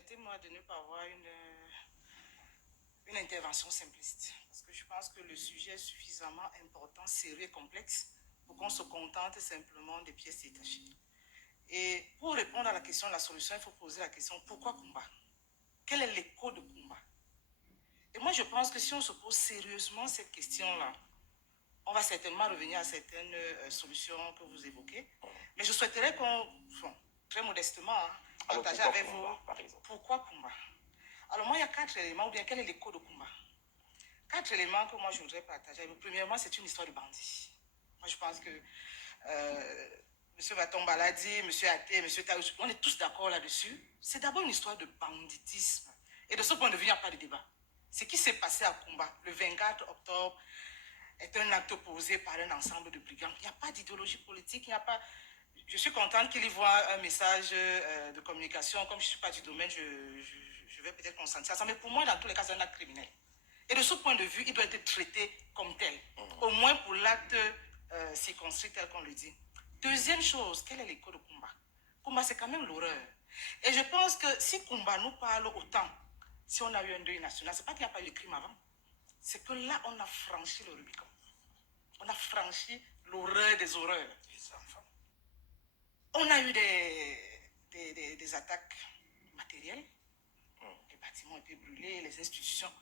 permettez-moi de ne pas avoir une intervention simpliste. Parce que je pense que le sujet est suffisamment important, sérieux et complexe pour qu'on se contente simplement des pièces détachées. Et pour répondre à la question de la solution, il faut poser la question, pourquoi Kumba? Quel est l'écho de Kumba? Et moi, je pense que si on se pose sérieusement cette question-là, on va certainement revenir à certaines solutions que vous évoquez. Mais je souhaiterais qu'on, très modestement, partager avec vous pourquoi Kumba. Alors moi, il y a 4 éléments, ou bien quel est l'écho de Kumba? 4 éléments que moi je voudrais partager. Premièrement, c'est une histoire de bandit. Moi, je pense que M. Batomba l'a dit, M. Até, M. Taouch, on est tous d'accord là-dessus. C'est d'abord une histoire de banditisme. Et de ce point de vue, il n'y a pas de débat. Ce qui s'est passé à Kumba le 24 octobre est un acte posé par un ensemble de brigands. Il n'y a pas d'idéologie politique, il n'y a pas... Je suis contente qu'il y voit un message de communication. Comme je ne suis pas du domaine, je vais peut-être concentrer à ça. Mais pour moi, dans tous les cas, c'est un acte criminel. Et de ce point de vue, il doit être traité comme tel. Au moins pour l'acte circonscrit tel qu'on le dit. Deuxième chose, quel est l'écho de Kumba? Kumba, c'est quand même l'horreur. Et je pense que si Kumba nous parle autant, si on a eu un deuil national, c'est pas qu'il n'y a pas eu de crime avant. C'est que là, on a franchi le Rubicon. On a franchi l'horreur des horreurs. Les enfants. On a eu des attaques matérielles. Les bâtiments ont été brûlés, les institutions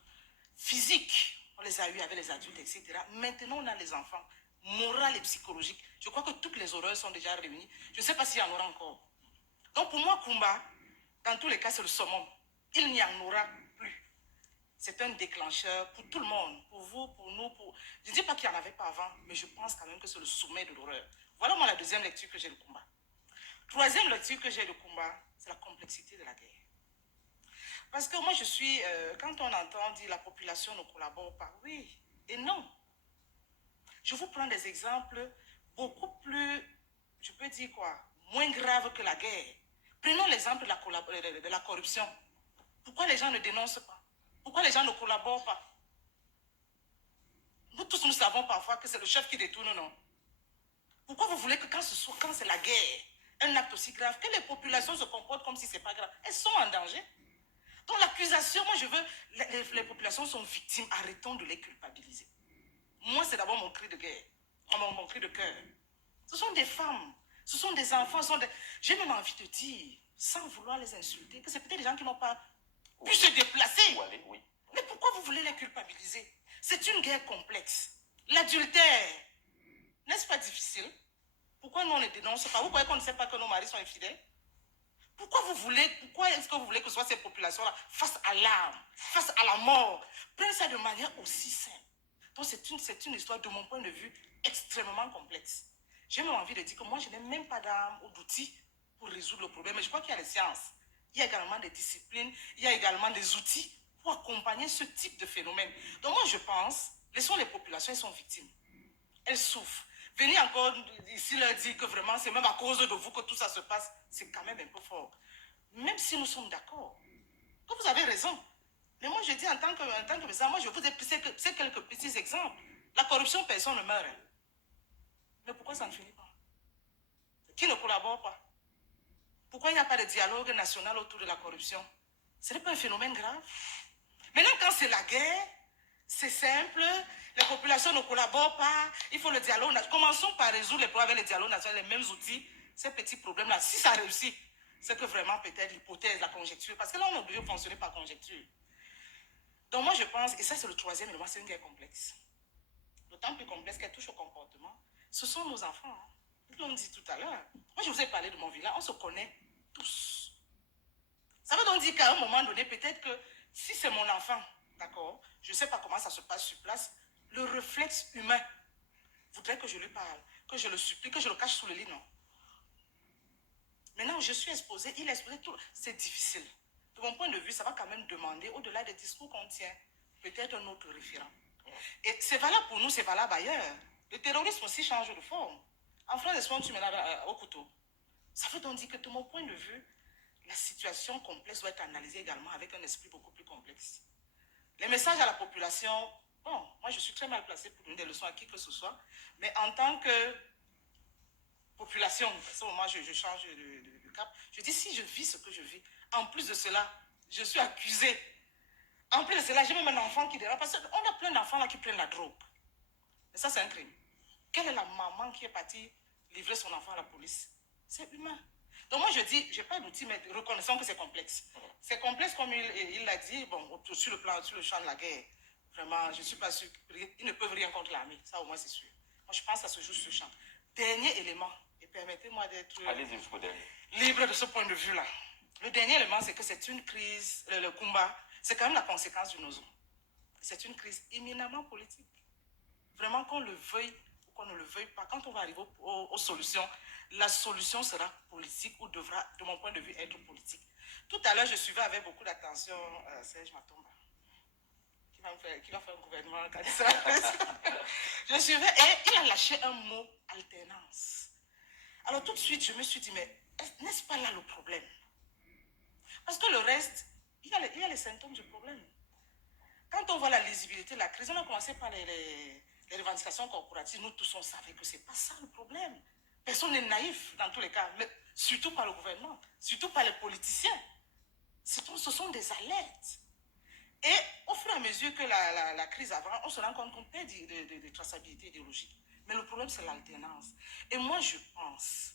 physiques, on les a eues avec les adultes, etc. Maintenant, on a les enfants, morales et psychologiques. Je crois que toutes les horreurs sont déjà réunies. Je ne sais pas s'il y en aura encore. Donc pour moi, Kumba, dans tous les cas, c'est le summum. Il n'y en aura plus. C'est un déclencheur pour tout le monde, pour vous, pour nous, pour... Je ne dis pas qu'il n'y en avait pas avant, mais je pense quand même que c'est le sommet de l'horreur. Voilà moi la deuxième lecture que j'ai de Kumba. Troisième lecture que j'ai de Kumba, c'est la complexité de la guerre. Parce que moi je suis, quand on entend dire la population ne collabore pas, oui et non. Je vous prends des exemples beaucoup plus, je peux dire quoi, moins graves que la guerre. Prenons l'exemple de la corruption. Pourquoi les gens ne dénoncent pas? Pourquoi les gens ne collaborent pas? Nous tous, nous savons parfois que c'est le chef qui détourne, non? Pourquoi vous voulez que quand c'est la guerre, un acte aussi grave, que les populations se comportent comme si ce n'est pas grave? Elles sont en danger. Donc l'accusation, moi je veux, les populations sont victimes, arrêtons de les culpabiliser. Moi c'est d'abord mon cri de guerre, mon cri de cœur. Ce sont des femmes, ce sont des enfants, j'ai même envie de dire, sans vouloir les insulter, que c'est peut-être des gens qui n'ont pas pu se déplacer. Oui. Mais pourquoi vous voulez les culpabiliser? C'est une guerre complexe. L'adultère, n'est-ce pas difficile? Pourquoi nous on ne dénonce pas? Vous croyez qu'on ne sait pas que nos maris sont infidèles? Pourquoi est-ce que vous voulez que ce soit ces populations-là, face à l'arme, face à la mort, prennent ça de manière aussi simple? Donc c'est une histoire, de mon point de vue, extrêmement complexe. J'ai même envie de dire que moi, je n'ai même pas d'armes ou d'outils pour résoudre le problème. Mais je crois qu'il y a les sciences. Il y a également des disciplines, il y a également des outils pour accompagner ce type de phénomène. Donc moi, je pense, laissons les populations, elles sont victimes. Elles souffrent. Venir encore ici leur dire que vraiment c'est même à cause de vous que tout ça se passe, c'est quand même un peu fort. Même si nous sommes d'accord, que vous avez raison. Mais moi je dis en tant que président, moi je vous ai pris quelques petits exemples. La corruption, personne ne meurt. Mais pourquoi ça ne finit pas? Qui ne collabore pas? Pourquoi il n'y a pas de dialogue national autour de la corruption? Ce n'est pas un phénomène grave. Maintenant quand c'est la guerre, c'est simple, les populations ne collaborent pas, il faut le dialogue national. Commençons par résoudre les problèmes avec le dialogue national, les mêmes outils, ces petits problèmes-là. Si ça réussit, c'est que vraiment peut-être l'hypothèse, la conjecture, parce que là on est obligé de fonctionner par conjecture. Donc moi je pense, et ça c'est le troisième élément, c'est une guerre complexe. D'autant plus complexe qu'elle touche au comportement. Ce sont nos enfants. Hein. Ils l'ont dit tout à l'heure. Moi je vous ai parlé de mon village, on se connaît tous. Ça veut donc dire qu'à un moment donné, peut-être que si c'est mon enfant, d'accord, je ne sais pas comment ça se passe sur place, le réflexe humain voudrait que je lui parle, que je le supplie, que je le cache sous le lit, non. Maintenant, je suis exposé, il est exposé, tout, c'est difficile. De mon point de vue, ça va quand même demander, au-delà des discours qu'on tient, peut-être un autre référent. Et c'est valable pour nous, c'est valable ailleurs. Le terrorisme aussi change de forme. En France, tu mets au couteau. Ça veut donc dire que de mon point de vue, la situation complexe doit être analysée également avec un esprit beaucoup plus complexe. Les messages à la population, bon, moi je suis très mal placée pour donner des leçons à qui que ce soit, mais en tant que population, à ce moment je change de cap, je dis si je vis ce que je vis, en plus de cela, je suis accusée. En plus de cela, j'ai même un enfant qui dérape. Parce qu'on a plein d'enfants là qui prennent la drogue. Et ça, c'est un crime. Quelle est la maman qui est partie livrer son enfant à la police? C'est humain. Donc moi, je dis, je n'ai pas d'outils, mais reconnaissons que c'est complexe. C'est complexe comme il l'a dit, bon, sur le champ de la guerre. Vraiment, je ne suis pas sûr. Ils ne peuvent rien contre l'armée. Ça, au moins, c'est sûr. Moi, je pense que ça se joue sur le champ. Dernier élément, et permettez-moi d'être libre de ce point de vue-là. Le dernier élément, c'est que c'est une crise, le combat, c'est quand même la conséquence du Nozo. C'est une crise éminemment politique. Vraiment, qu'on le veuille ou qu'on ne le veuille pas, quand on va arriver aux solutions, la solution sera politique ou devra, de mon point de vue, être politique. Tout à l'heure, je suivais avec beaucoup d'attention Serge Matomba, qui va faire un gouvernement quand il sera président. Je suivais et il a lâché un mot, alternance. Alors tout de suite, je me suis dit, mais n'est-ce pas là le problème? Parce que le reste, il y a les symptômes du problème. Quand on voit la lisibilité de la crise, on a commencé par les revendications corporatives. Nous tous, on savait que ce n'est pas ça le problème. Personne n'est naïf dans tous les cas, mais surtout par le gouvernement, surtout par les politiciens. Ce sont des alertes. Et au fur et à mesure que la crise avance, on se rend compte qu'on perd de traçabilité idéologique. Mais le problème, c'est l'alternance. Et moi, je pense,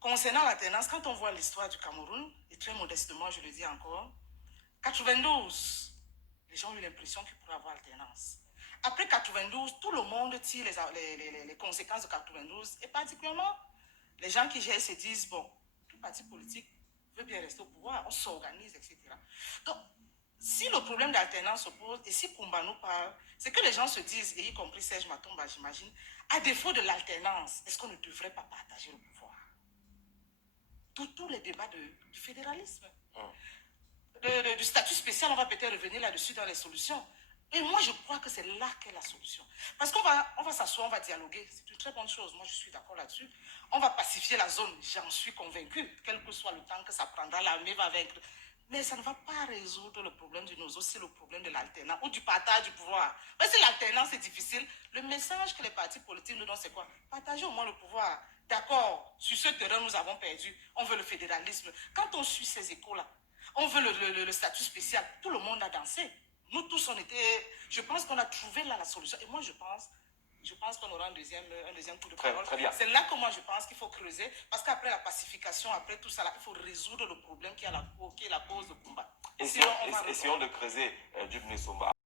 concernant l'alternance, quand on voit l'histoire du Cameroun, et très modestement, je le dis encore, 92, les gens ont eu l'impression qu'il pourrait y avoir alternance. Après 92, tout le monde tire les conséquences de 92, et particulièrement les gens qui gèrent se disent, bon, tout parti politique veut bien rester au pouvoir, on s'organise, etc. Donc, si le problème d'alternance se pose, et si Koumba nous parle, c'est que les gens se disent, et y compris Serge Matomba, j'imagine, à défaut de l'alternance, est-ce qu'on ne devrait pas partager le pouvoir? Tous les débats du fédéralisme. Du statut spécial, on va peut-être revenir là-dessus dans les solutions. Et moi, je crois que c'est là qu'est la solution. Parce qu'on va s'asseoir, on va dialoguer. C'est une très bonne chose. Moi, je suis d'accord là-dessus. On va pacifier la zone. J'en suis convaincu. Quel que soit le temps que ça prendra, l'armée va vaincre. Mais ça ne va pas résoudre le problème du nozo, c'est le problème de l'alternance ou du partage du pouvoir. Parce que l'alternance est difficile. Le message que les partis politiques nous donnent, c'est quoi? Partagez au moins le pouvoir. D'accord, sur ce terrain, nous avons perdu. On veut le fédéralisme. Quand on suit ces échos-là, on veut le statut spécial. Tout le monde a dansé. Nous tous, on était... Je pense qu'on a trouvé là la solution. Et moi, je pense qu'on aura un deuxième coup de parole. Très bien. C'est là que moi, je pense qu'il faut creuser. Parce qu'après la pacification, après tout ça, là, il faut résoudre le problème qui est la cause de combat. Essayons de creuser, Jules Nessomba.